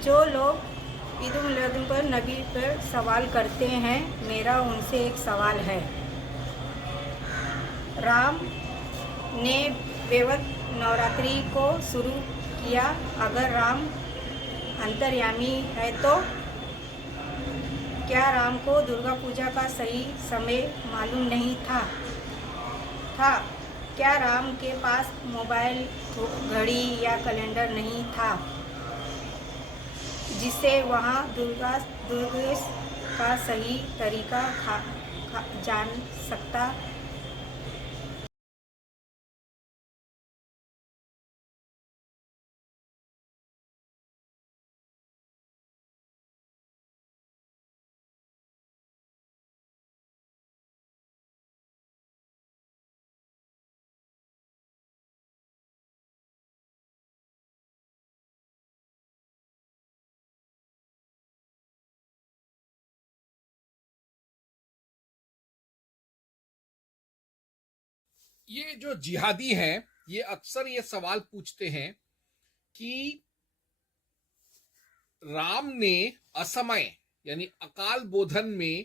जो लोग ईद उल अजहा पर नबी पर सवाल करते हैं, मेरा उनसे एक सवाल है। राम ने बेवत नवरात्रि को शुरू किया। अगर राम अंतर्यामी है तो क्या राम को दुर्गा पूजा का सही समय मालूम नहीं था? क्या राम के पास मोबाइल, घड़ी या कैलेंडर नहीं था जिससे वहाँ दुर्गेश का सही तरीका जान सकता? ये जो जिहादी हैं ये अक्सर ये सवाल पूछते हैं कि राम ने असमय यानी अकाल बोधन में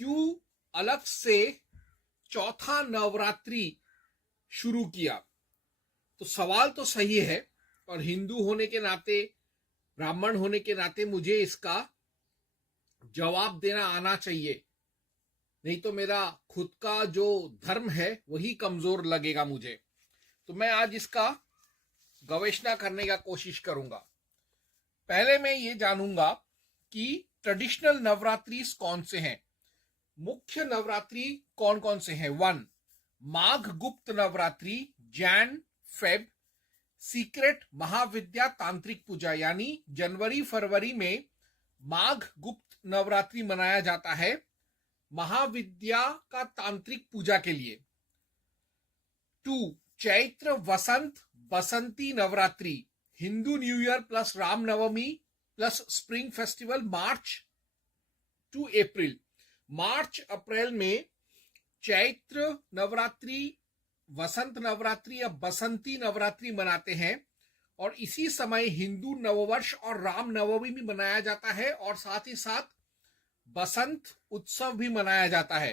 क्यों अलग से चौथा नवरात्रि शुरू किया। तो सवाल तो सही है और हिंदू होने के नाते, ब्राह्मण होने के नाते मुझे इसका जवाब देना आना चाहिए, नहीं तो मेरा खुद का जो धर्म है वही कमजोर लगेगा मुझे। तो मैं आज इसका गवेषणा करने का कोशिश करूंगा। पहले मैं ये जानूंगा कि ट्रेडिशनल नवरात्रि कौन से हैं। मुख्य नवरात्रि कौन कौन से हैं? 1 माघ गुप्त नवरात्रि, जैन फेब। सीक्रेट महाविद्या तांत्रिक पूजा, यानी जनवरी फरवरी में माघ गुप्त नवरात्रि मनाया जाता है महाविद्या का तांत्रिक पूजा के लिए। 2 Chaitra Vasant Basanti Navratri, Hindu new year plus Ram Navami plus spring festival, March to April. March April में चैत्र नवरात्रि, वसंत नवरात्रि या बसंती नवरात्रि मनाते हैं और इसी समय हिंदू नववर्ष और राम नवमी भी मनाया जाता है और साथ ही साथ बसंत उत्सव भी मनाया जाता है।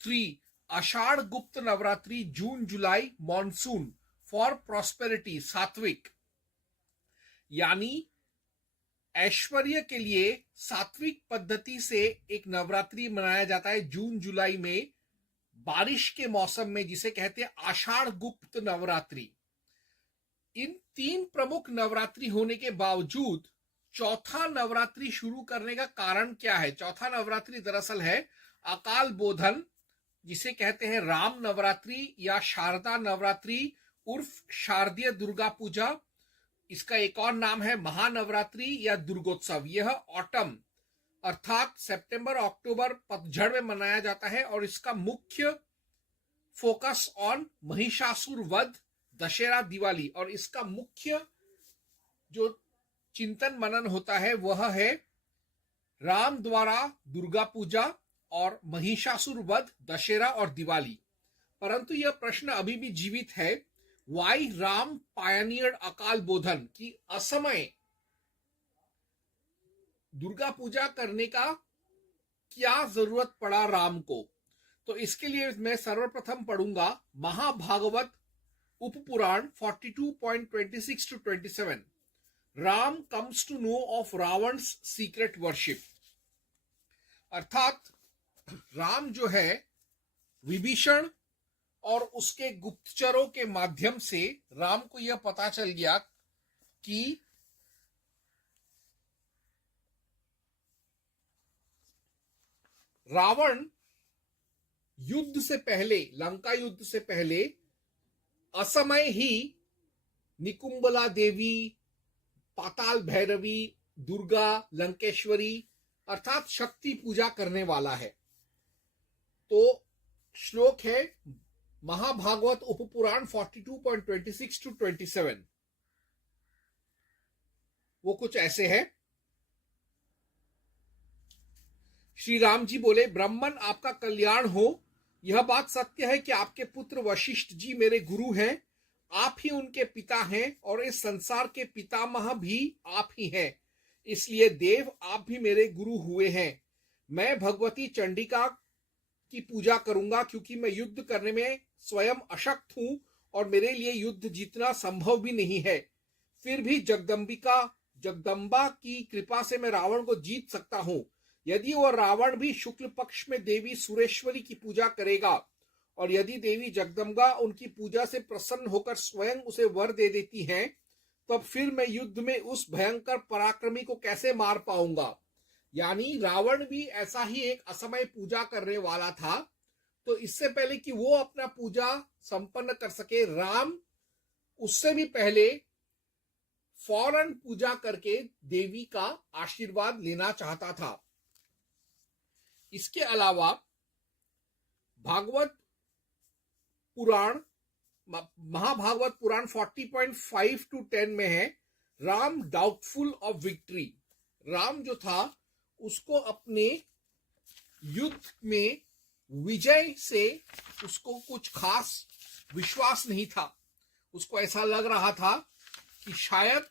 3 आषाढ़ गुप्त नवरात्रि, जून जुलाई मॉनसून फॉर प्रॉस्पेरिटी, सात्विक, यानी ऐश्वर्य के लिए सात्विक पद्धति से एक नवरात्रि मनाया जाता है जून जुलाई में बारिश के मौसम में, जिसे कहते हैं आषाढ़ गुप्त नवरात्रि। इन 3 प्रमुख नवरात्रि होने के बावजूद चौथा नवरात्रि शुरू करने का कारण क्या है? चौथा नवरात्रि दरअसल है अकाल बोधन, जिसे कहते हैं राम नवरात्रि या शारदा नवरात्रि उर्फ शारदीय दुर्गा पूजा। इसका एक और नाम है महानवरात्रि या दुर्गोत्सव। यह ऑटम अर्थात सितंबर अक्टूबर पतझड़ में मनाया जाता है और इसका मुख्य फोकस ऑन महिषासुर वध, दशहरा, दिवाली, और इसका मुख्य जो चिंतन मनन होता है वह है राम द्वारा दुर्गा पूजा और महिषासुर वध, दशहरा और दिवाली। परंतु यह प्रश्न अभी भी जीवित है, वाई राम पायनियर्ड अकाल बोधन, की असमय दुर्गा पूजा करने का क्या जरूरत पड़ा राम को। तो इसके लिए मैं सर्वप्रथम पढ़ूंगा Mahabhagavata Upapurana 42.26 to 27। Ram comes to know of Ravan's secret worship, अर्थात राम जो है विभीषण और उसके गुप्तचरों के माध्यम से राम को यह पता चल गया कि रावण युद्ध से पहले, लंका युद्ध से पहले असमय ही निकुंबला देवी, पाताल भैरवी, दुर्गा, लंकेश्वरी अर्थात शक्ति पूजा करने वाला है। तो श्लोक है महाभागवत उपपुराण 42.26 to 27। वो कुछ ऐसे है। श्री राम जी बोले, ब्राह्मण आपका कल्याण हो। यह बात सत्य है कि आपके पुत्र वशिष्ठ जी मेरे गुरु हैं, आप ही उनके पिता हैं और इस संसार के पितामह भी आप ही हैं। इसलिए देव आप भी मेरे गुरु हुए हैं। मैं भगवती चंडिका की पूजा करूंगा क्योंकि मैं युद्ध करने में स्वयं अशक्त हूं और मेरे लिए युद्ध जीतना संभव भी नहीं है। फिर भी जगदम्बा की कृपा से मैं रावण को जीत सकता हूं। यदि वह रावण भी शुक्ल पक्ष में देवी सुरेश्वरी की पूजा करेगा और यदि देवी जगदम्बा उनकी पूजा से प्रसन्न होकर स्वयं उसे वर दे देती हैं, तब फिर मैं युद्ध में उस भयंकर पराक्रमी को कैसे मार पाऊंगा। यानी रावण भी ऐसा ही एक असमय पूजा करने वाला था। तो इससे पहले कि वो अपना पूजा संपन्न कर सके, राम उससे भी पहले फौरन पूजा करके देवी का आशीर्वाद लेना चाहता था। इसके अलावा भागवत पुराण, महाभागवत पुराण 40.5 to 10 में है, Ram doubtful of victory. Ram जो था उसको अपने युद्ध में विजय से उसको कुछ खास विश्वास नहीं था। उसको ऐसा लग रहा था कि शायद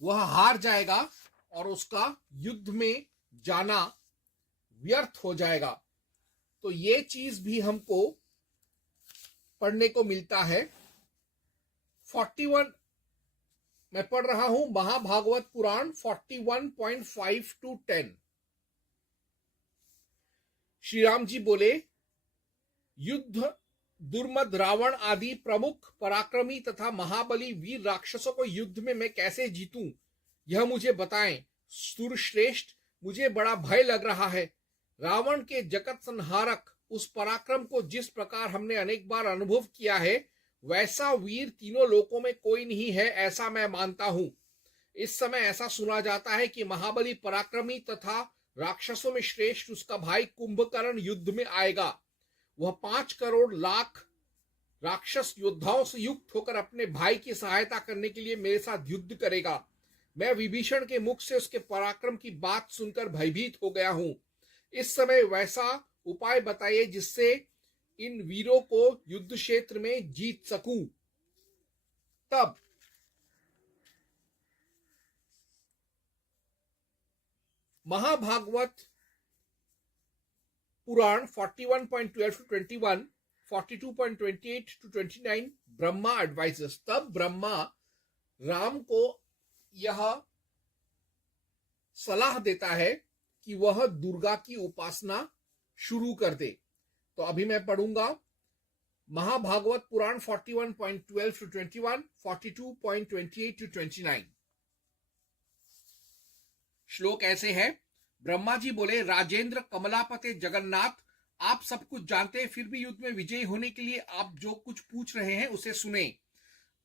वह हार जाएगा और उसका युद्ध में जाना व्यर्थ हो जाएगा। तो ये चीज भी हमको पढ़ने को मिलता है। 41 मैं पढ़ रहा हूं महाभागवत पुराण 41.5 to 10। श्री राम जी बोले, युद्ध दुर्मद रावण आदि प्रमुख पराक्रमी तथा महाबली वीर राक्षसों को युद्ध में मैं कैसे जीतूं, यह मुझे बताएं। सुरश्रेष्ठ, मुझे बड़ा भय लग रहा है। रावण के जगत संहारक उस पराक्रम को जिस प्रकार हमने अनेक बार अनुभव किया है, वैसा वीर तीनों लोकों में कोई नहीं है, ऐसा मैं मानता हूं। इस समय ऐसा सुना जाता है कि महाबली पराक्रमी तथा राक्षसों में श्रेष्ठ उसका भाई कुंभकर्ण युद्ध में आएगा। वह 5 करोड़ लाख राक्षस योद्धाओं से युक्त होकर अपने भाई की सहायता करने के लिए मेरे साथ युद्ध करेगा। मैं विभीषण के मुख से उसके पराक्रम की बात सुनकर भयभीत हो गया हूं। इस समय वैसा उपाय बताइए जिससे इन वीरों को युद्ध क्षेत्र में जीत सकूं। तब महाभागवत पुराण 41.12 to 21, 42.28 to 29 ब्रह्मा एडवाइजेस। तब ब्रह्मा राम को यह सलाह देता है कि वह दुर्गा की उपासना शुरू कर दे। तो अभी मैं पढ़ूंगा महाभागवत पुराण 41.12 to 21, 42.28 to 29। श्लोक ऐसे है। ब्रह्मा जी बोले, राजेंद्र कमलापते जगन्नाथ, आप सब कुछ जानते हैं, फिर भी युद्ध में विजयी होने के लिए आप जो कुछ पूछ रहे हैं उसे सुने।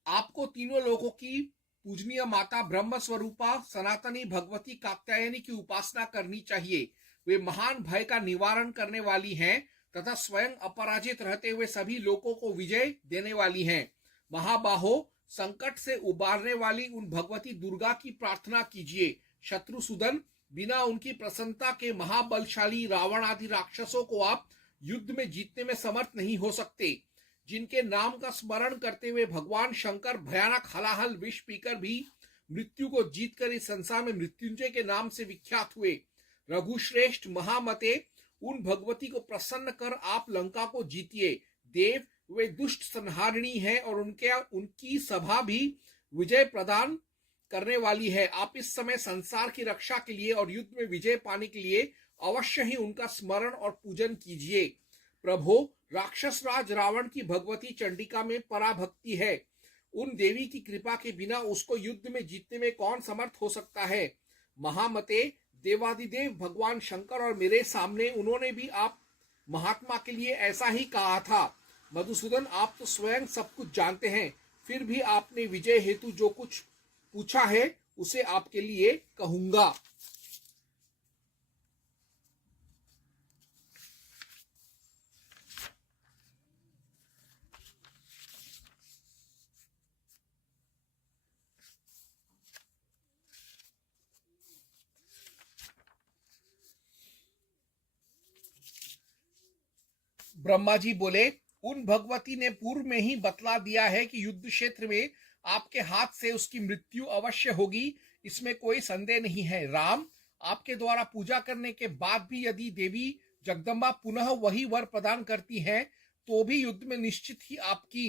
आपको तीनों लोगों की पूजनीय माता ब्रह्म स्वरूपा सनातनी भगवती कात्यायनी की उपासना करनी चाहिए। वे महान भय का निवारण करने वाली हैं तथा स्वयं अपराजित रहते हुए सभी लोगों को विजय देने वाली हैं। महाबाहो, संकट से उबारने वाली उन भगवती दुर्गा की प्रार्थना कीजिए। शत्रुसूदन, बिना उनकी प्रसन्नता के महाबलशाली रावण आदि राक्षसों को आप युद्ध में जीतने में समर्थ नहीं हो सकते। जिनके नाम का स्मरण करते हुए भगवान शंकर भयानक हलाहल विष पीकर भी मृत्यु को जीतकर इस संसार में मृत्युंजय के नाम से विख्यात हुए। रघुश्रेष्ठ महामते, उन भगवती को प्रसन्न कर आप लंका को जीतिए। देव, वे दुष्ट संहारिणी है और उनकी सभा भी विजय प्रदान करने वाली है। आप इस समय संसार की रक्षा के लिए और युद्ध में विजय पाने के लिए अवश्य ही उनका स्मरण और पूजन कीजिए। प्रभो, राक्षस राज रावण की भगवती चंडिका में पराभक्ति है। उन देवी की कृपा के बिना उसको युद्ध में जीतने में कौन समर्थ हो सकता है। महामते, देवादिदेव भगवान शंकर और मेरे सामने उन्होंने भी आप महात्मा के लिए ऐसा ही कहा था। मधुसूदन, आप तो स्वयं सब कुछ जानते हैं, फिर भी आपने विजय हेतु जो कुछ पूछा है उसे आपके लिए कहूंगा। ब्रह्मा जी बोले, उन भगवती ने पूर्व में ही बतला दिया है कि युद्ध क्षेत्र में आपके हाथ से उसकी मृत्यु अवश्य होगी, इसमें कोई संदेह नहीं है। राम, आपके द्वारा पूजा करने के बाद भी यदि देवी जगदम्बा पुनः वही वर प्रदान करती हैं तो भी युद्ध में निश्चित ही आपकी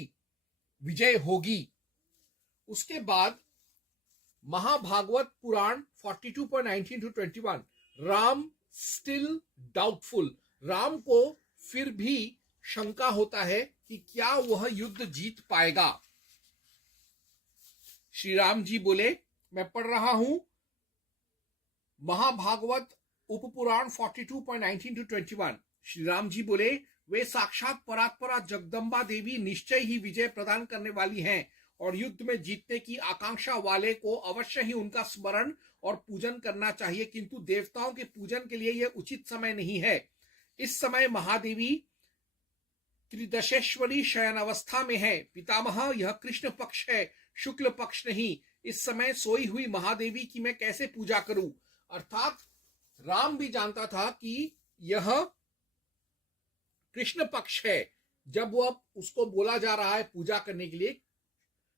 विजय होगी। उसके बाद महाभागवत पुराण 42.19 to 21, Ram still doubtful. Ram को फिर भी शंका होता है कि क्या वह युद्ध जीत पाएगा। श्री राम जी बोले, मैं पढ़ रहा हूं महाभागवत उपपुराण 42.19 to 21। श्री राम जी बोले, वे साक्षात परात्परा जगदम्बा देवी निश्चय ही विजय प्रदान करने वाली हैं और युद्ध में जीतने की आकांक्षा वाले को अवश्य ही उनका स्मरण और पूजन करना चाहिए, किंतु देवताओं के पूजन के लिए यह उचित समय नहीं है। इस समय महादेवी त्रिदशेश्वरी शयन अवस्था में है। पितामह, यह कृष्ण पक्ष है, शुक्ल पक्ष नहीं। इस समय सोई हुई महादेवी की मैं कैसे पूजा करूं। अर्थात राम भी जानता था कि यह कृष्ण पक्ष है जब वह उसको बोला जा रहा है पूजा करने के लिए,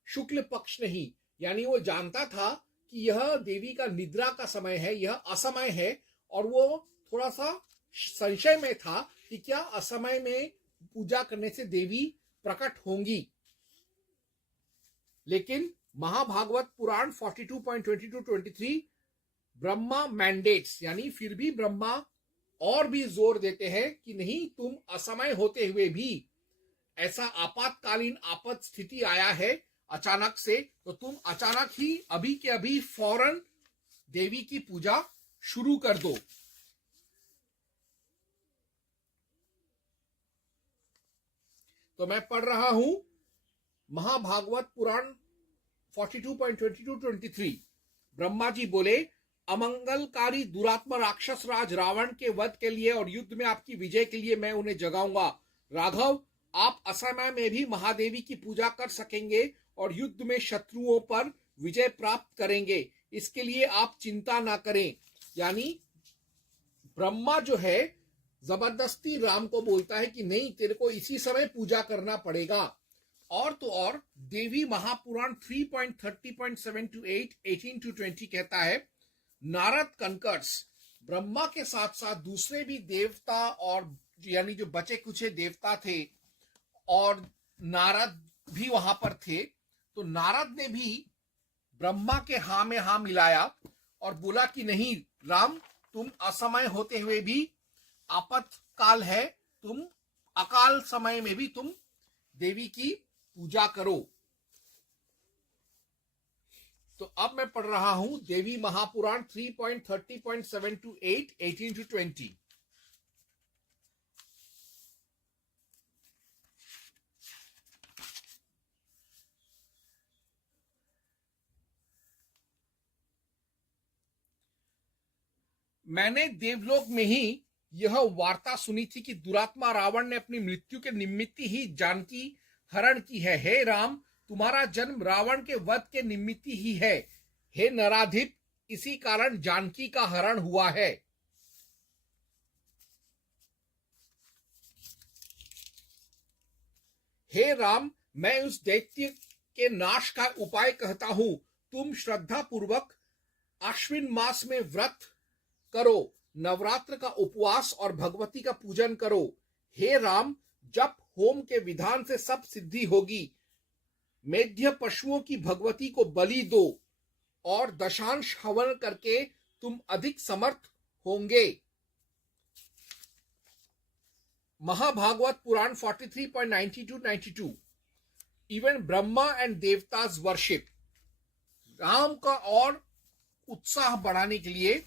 शुक्ल पक्ष नहीं। यानी वो जानता था कि यह देवी का निद्रा का समय है, यह असमय है, और वो थोड़ा सा संशय में था कि क्या असमय में पूजा करने से देवी प्रकट होंगी। लेकिन महाभागवत पुराण 42.20 to 23 ब्रह्मा मैंडेट्स, यानी फिर भी ब्रह्मा और भी जोर देते हैं कि नहीं, तुम असमय होते हुए भी ऐसा आपातकालीन आपद स्थिति आया है अचानक से, तो तुम अचानक ही अभी के अभी फौरन देवी की पूजा शुरू कर दो। तो मैं पढ़ रहा हूं महाभागवत पुराण 42.20 to 23। ब्रह्मा जी बोले, अमंगलकारी दुरात्मा राक्षस राज रावण के वध के लिए और युद्ध में आपकी विजय के लिए मैं उन्हें जगाऊंगा। राघव, आप असमय में भी महादेवी की पूजा कर सकेंगे और युद्ध में शत्रुओं पर विजय प्राप्त करेंगे, इसके लिए आप चिंता ना करें। यानी ब्रह्मा जो है जबरदस्ती राम को बोलता है कि नहीं, तेरे को इसी समय पूजा करना पड़ेगा। और तो और देवी महापुराण 3.30.7 to 8, 18 to 20 कहता है, नारद कंकर्स, ब्रह्मा के साथ साथ दूसरे भी देवता और यानी जो बचे कुछ देवता थे और नारद भी वहां पर थे, तो नारद ने भी ब्रह्मा के हाँ में हाँ मिलाया और बोला कि नहीं राम, तुम असमय होते हुए भी आपत्काल है, तुम अकाल समय में भी तुम देवी की पूजा करो। तो अब मैं पढ़ रहा हूं देवी महापुराण 3.30.7 to 8, 18 to 20। मैंने देवलोक में ही यह वार्ता सुनी थी कि दुरात्मा रावण ने अपनी मृत्यु के निमित्त ही जानकी हरण की है। हे राम, तुम्हारा जन्म रावण के वध के निमित्त ही है। हे नराधिप, इसी कारण जानकी का हरण हुआ है। हे राम, मैं उस दैत्य के नाश का उपाय कहता हूं। तुम श्रद्धा पूर्वक आश्विन मास में व्रत करो, नवरात्र का उपवास और भगवती का पूजन करो। हे राम, जब होम के विधान से सब सिद्धि होगी, मेध्य पशुओं की भगवती को बलि दो और दशांश हवन करके तुम अधिक समर्थ होंगे। महाभागवत पुराण 43.90 to 92। Even Brahma and देवताज worship. Ram का और उत्साह बढ़ाने के लिए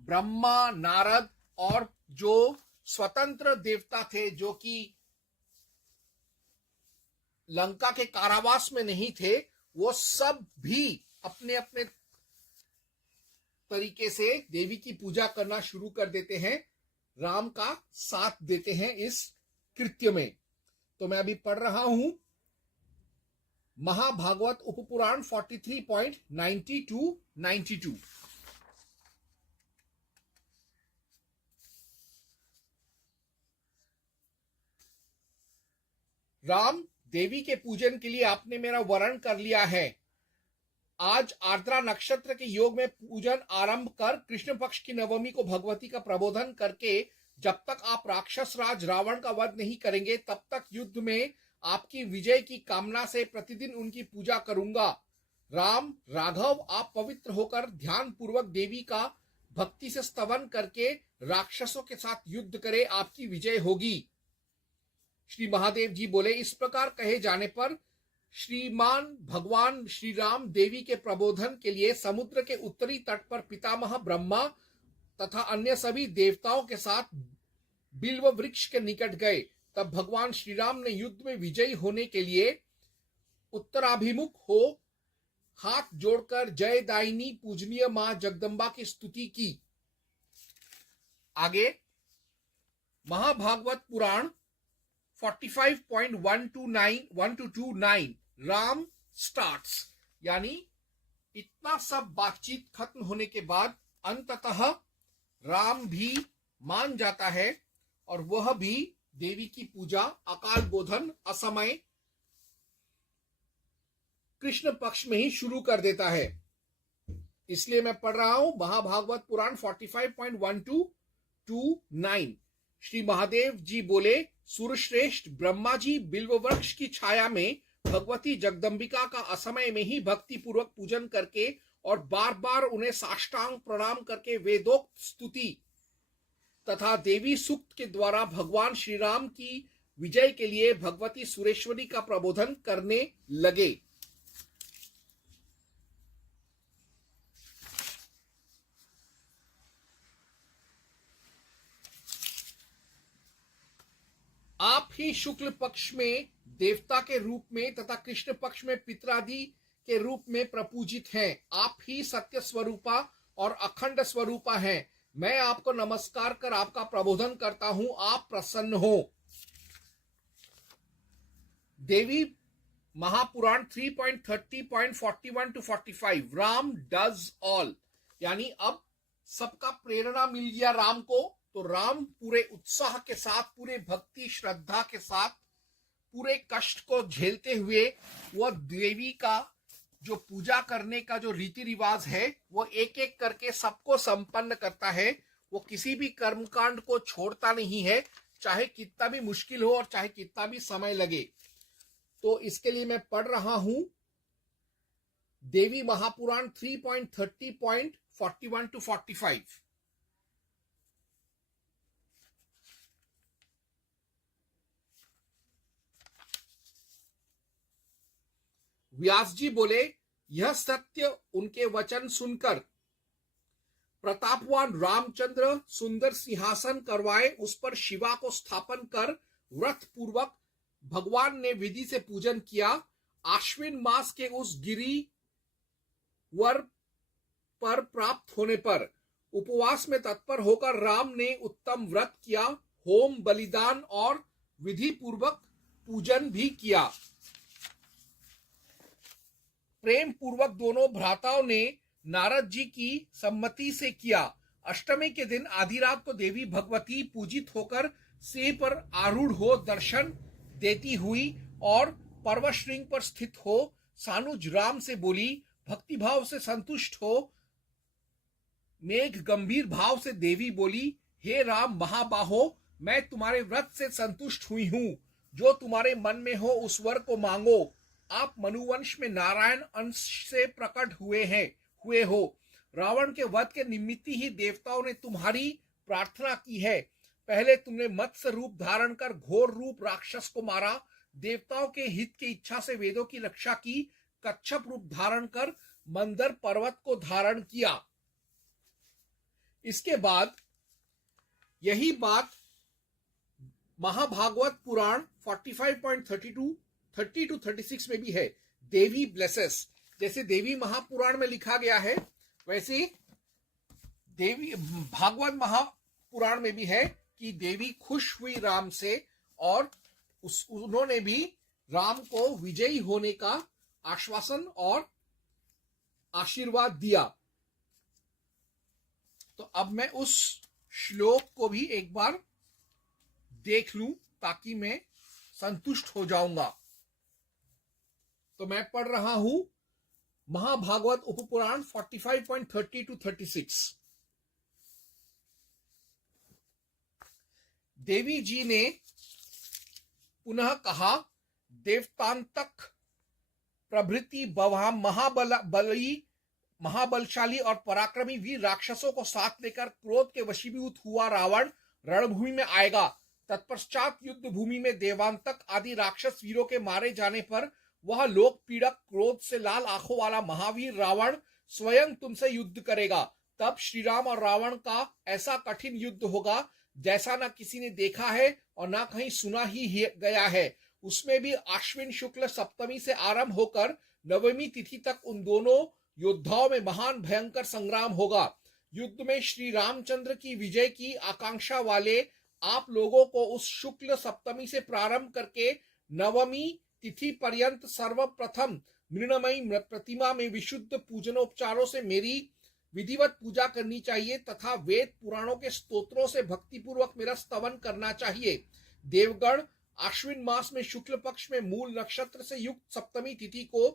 ब्रह्मा, नारद और जो स्वतंत्र देवता थे जो कि लंका के कारावास में नहीं थे, वो सब भी अपने अपने तरीके से देवी की पूजा करना शुरू कर देते हैं, राम का साथ देते हैं इस कृत्य में। तो मैं अभी पढ़ रहा हूं महाभागवत उपपुराण 43.90 to 92। राम, देवी के पूजन के लिए आपने मेरा वरण कर लिया है। आज आर्द्रा नक्षत्र के योग में पूजन आरंभ कर कृष्ण पक्ष की नवमी को भगवती का प्रबोधन करके जब तक आप राक्षस राज रावण का वध नहीं करेंगे तब तक युद्ध में आपकी विजय की कामना से प्रतिदिन उनकी पूजा करूंगा। राम राघव, आप पवित्र होकर ध्यान पूर्वक देवी का भक्ति से स्तवन करके राक्षसों के साथ युद्ध करें, आपकी विजय होगी। श्री महादेव जी बोले, इस प्रकार कहे जाने पर श्रीमान भगवान श्री राम देवी के प्रबोधन के लिए समुद्र के उत्तरी तट पर पितामह ब्रह्मा तथा अन्य सभी देवताओं के साथ बिल्व वृक्ष के निकट गए। तब भगवान श्री राम ने युद्ध में विजयी होने के लिए उत्तराभिमुख हो हाथ जोड़कर जयदायिनी पूजनीय मां जगदम्बा की स्तुति की। आगे महाभागवत पुराण 45.129 राम स्टार्ट्स, यानी इतना सब बातचीत खत्म होने के बाद अंततः राम भी मान जाता है और वह भी देवी की पूजा अकाल बोधन असमय कृष्ण पक्ष में ही शुरू कर देता है। इसलिए मैं पढ़ रहा हूं महाभागवत पुराण 45.129। श्री महादेव जी बोले, सूर्यश्रेष्ठ ब्रह्मा जी बिल्व वृक्ष की छाया में भगवती जगदम्बिका का असमय में ही भक्ति पूर्वक पूजन करके और बार बार उन्हें साष्टांग प्रणाम करके वेदोक्त स्तुति तथा देवी सूक्त के द्वारा भगवान श्री राम की विजय के लिए भगवती सुरेश्वरी का प्रबोधन करने लगे। आप ही शुक्ल पक्ष में देवता के रूप में तथा कृष्ण पक्ष में पितरादि के रूप में प्रपूजित हैं। आप ही सत्य स्वरूपा और अखंड स्वरूपा हैं। मैं आपको नमस्कार कर आपका प्रबोधन करता हूं, आप प्रसन्न हो। देवी महापुराण 3.30.41-45 राम डज ऑल, यानी अब सबका प्रेरणा मिल गया राम को, तो राम पूरे उत्साह के साथ, पूरे भक्ति श्रद्धा के साथ, पूरे कष्ट को झेलते हुए वह देवी का जो पूजा करने का जो रीति रिवाज है वो एक एक करके सबको संपन्न करता है। वो किसी भी कर्मकांड को छोड़ता नहीं है, चाहे कितना भी मुश्किल हो और चाहे कितना भी समय लगे। तो इसके लिए मैं पढ़ रहा हूं देवी महापुराण 3.30.41-45। व्यास जी बोले, यह सत्य उनके वचन सुनकर प्रतापवान रामचंद्र सुंदर सिंहासन करवाए उस पर शिवा को स्थापन कर व्रत पूर्वक भगवान ने विधि से पूजन किया। आश्विन मास के उस गिरी वर पर प्राप्त होने पर उपवास में तत्पर होकर राम ने उत्तम व्रत किया, होम बलिदान और विधि पूर्वक पूजन भी किया। प्रेम पूर्वक दोनों भ्राताओं ने नारद जी की सम्मति से किया। अष्टमी के दिन आधी रात को देवी भगवती पूजित होकर सिंह पर आरूढ़ हो दर्शन देती हुई और पर्वतश्रृंग पर स्थित हो सानुज राम से बोली, भक्तिभाव से संतुष्ट हो मेघ गंभीर भाव से देवी बोली, हे राम महाबाहो, मैं तुम्हारे व्रत से संतुष्ट हुई हूं। जो तुम्हारे मन में हो उस वर को मांगो। आप मनुवंश में नारायण अंश से प्रकट हुए हो। रावण के वध के निमित्त ही देवताओं ने तुम्हारी प्रार्थना की है। पहले तुमने मत्स्य रूप धारण कर घोर रूप राक्षस को मारा। देवताओं के हित की इच्छा से वेदों की रक्षा की। कच्छप रूप धारण कर मंदर पर्वत को धारण किया। इसके बाद यही बात महाभागवत पुराण 45.30-36 में भी है। देवी ब्लेसेस, जैसे देवी महापुराण में लिखा गया है वैसे देवी भागवत महापुराण में भी है कि देवी खुश हुई राम से और उन्होंने भी राम को विजयी होने का आश्वासन और आशीर्वाद दिया। तो अब मैं उस श्लोक को भी एक बार देख लूं ताकि मैं संतुष्ट हो जाऊंगा। तो मैं पढ़ रहा हूं महाभागवत उपपुराण 45.30 to 36। देवी जी ने पुनः कहा, देवतांतक प्रभृति महाबलशाली और पराक्रमी वीर राक्षसों को साथ लेकर क्रोध के वशीभूत हुआ रावण रणभूमि में आएगा। तत्पश्चात युद्ध भूमि में देवांतक आदि राक्षस वीरों के मारे जाने पर वह लोक पीड़क क्रोध से लाल आंखों वाला महावीर रावण स्वयं तुमसे युद्ध करेगा। तब श्री राम और रावण का ऐसा कठिन युद्ध होगा जैसा न किसी ने देखा है और न कहीं सुना ही गया है। उसमें भी आश्विन शुक्ल सप्तमी से आरंभ होकर नवमी तिथि तक उन दोनों योद्धाओं में महान भयंकर संग्राम होगा। युद्ध में श्री रामचंद्र की विजय की आकांक्षा वाले आप लोगों को उस शुक्ल सप्तमी से प्रारंभ करके नवमी तिथि पर्यंत सर्वप्रथम मृणमयी प्रतिमा में विशुद्ध पूजनोपचारों से मेरी विधिवत पूजा करनी चाहिए तथा वेद पुराणों के स्तोत्रों से भक्तिपूर्वक मेरा स्तवन करना चाहिए। देवगण, आश्विन मास में शुक्ल पक्ष में मूल नक्षत्र से युक्त सप्तमी तिथि को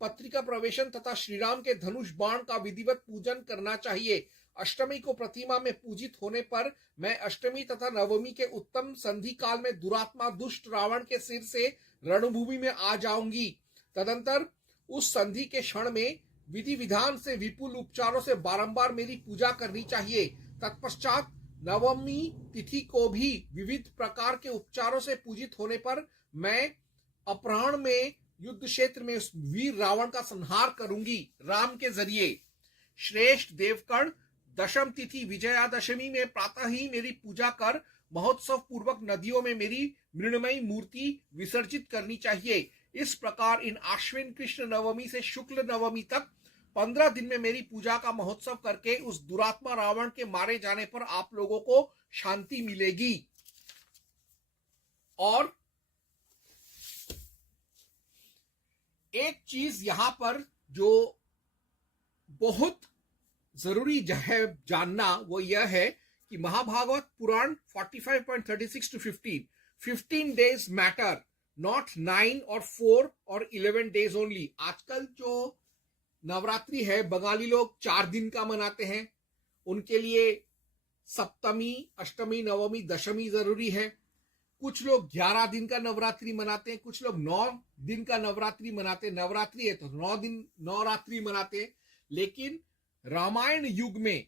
पत्रिका प्रवेशन तथा श्रीराम के धनुष बाण का विधिवत पूजन करना चाहिए। अष्टमी को प्रतिमा में पूजित होने पर मैं अष्टमी तथा नवमी के उत्तम संधि काल में दुरात्मा दुष्ट रावण के सिर से रणभूमि में आ जाऊंगी। तदंतर उस संधि के क्षण में विधि विधान से विपुल उपचारों से बारंबार मेरी पूजा करनी चाहिए। तत्पश्चात नवमी तिथि को भी विविध प्रकार के उपचारों से पूजित होने पर मैं अपराह्न में युद्ध क्षेत्र में उस वीर रावण का संहार करूंगी राम के जरिए। श्रेष्ठ देवकर्ण, दशम तिथि विजयादशमी में प्रातः ही मेरी पूजा कर महोत्सव पूर्वक नदियों में मेरी मृणमयी मूर्ति विसर्जित करनी चाहिए। इस प्रकार इन आश्विन कृष्ण नवमी से शुक्ल नवमी तक 15 दिन में मेरी पूजा का महोत्सव करके उस दुरात्मा रावण के मारे जाने पर आप लोगों को शांति मिलेगी। और एक चीज यहां पर जो बहुत जरूरी है जानना वो यह है कि महाभागवत पुराण 45.36 to 15 days matter, not 9 or 4 or 11 days only। आजकल जो नवरात्रि है बंगाली लोग 4 दिन का मनाते हैं, उनके लिए सप्तमी, अष्टमी, नवमी, दशमी जरूरी है। कुछ लोग 11 दिन का नवरात्रि मनाते हैं, कुछ लोग 9 दिन का नवरात्रि मनाते हैं। नवरात्रि है तो 9 दिन नवरात्रि मनाते हैं। लेकिन रामायण युग में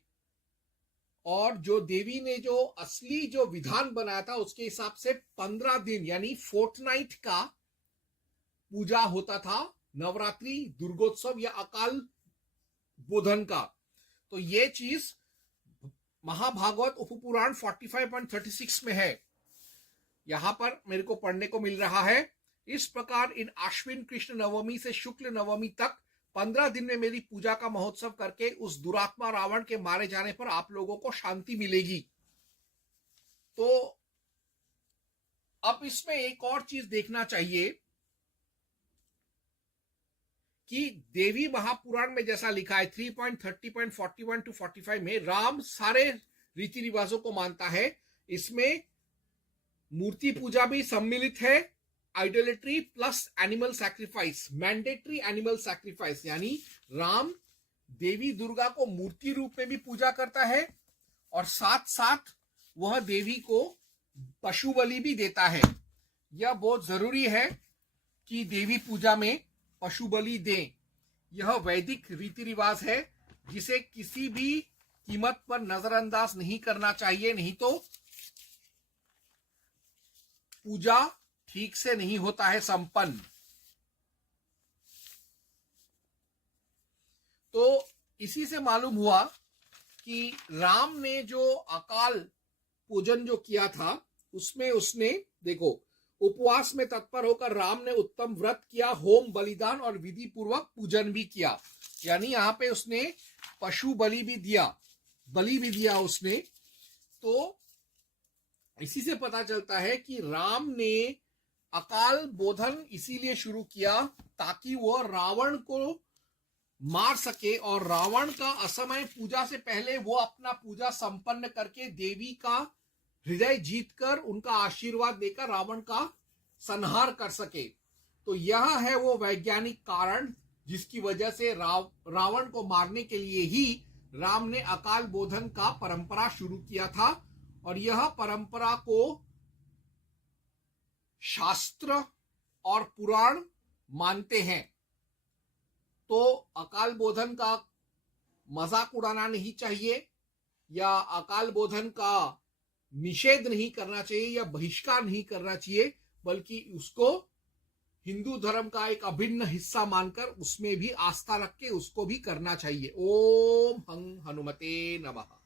और जो देवी ने जो असली जो विधान बनाया था उसके हिसाब से 15 दिन यानी फोर्टनाइट का पूजा होता था नवरात्रि, दुर्गोत्सव या अकाल बोधन का। तो ये चीज महाभागवत उपपुराण 45.36 में है, यहां पर मेरे को पढ़ने को मिल रहा है। इस प्रकार इन आश्विन कृष्ण नवमी से शुक्ल नवमी तक 15 दिन में मेरी पूजा का महोत्सव करके उस दुरात्मा रावण के मारे जाने पर आप लोगों को शांति मिलेगी। तो अब इसमें एक और चीज देखना चाहिए कि देवी महापुराण में जैसा लिखा है 3.30.41 to 45 में राम सारे रीति रिवाजों को मानता है। इसमें मूर्ति पूजा भी सम्मिलित है, idolatry plus animal sacrifice, mandatory animal sacrifice, यानी राम देवी दुर्गा को मूर्ति रूप में भी पूजा करता है और साथ साथ वह देवी को पशु बलि भी देता है। यह बहुत जरूरी है कि देवी पूजा में पशु बलि दें। यह वैदिक रीति रिवाज है जिसे किसी भी कीमत पर नजरअंदाज नहीं करना चाहिए, नहीं तो पूजा ठीक से नहीं होता है संपन्न। तो इसी से मालूम हुआ कि राम ने जो अकाल पूजन जो किया था उसमें उसने देखो उपवास में तत्पर होकर राम ने उत्तम व्रत किया, होम बलिदान और विधि पूर्वक पूजन भी किया। यानी यहाँ पे उसने पशु बलि भी दिया उसने। तो इसी से पता चलता है कि राम ने अकाल बोधन इसीलिए शुरू किया ताकि वह रावण को मार सके और रावण का असमय पूजा से पहले वो अपना पूजा संपन्न करके देवी का हृदय जीतकर उनका आशीर्वाद देकर रावण का संहार कर सके। तो यह है वो वैज्ञानिक कारण जिसकी वजह से रावण को मारने के लिए ही राम ने अकाल बोधन का परंपरा शुरू किया था। और यह परंपरा को शास्त्र और पुराण मानते हैं। तो अकाल बोधन का मजाक उड़ाना नहीं चाहिए या अकाल बोधन का निषेध नहीं करना चाहिए या बहिष्कार नहीं करना चाहिए, बल्कि उसको हिंदू धर्म का एक अभिन्न हिस्सा मानकर उसमें भी आस्था रख के उसको भी करना चाहिए। ओम हं हनुमते नमः।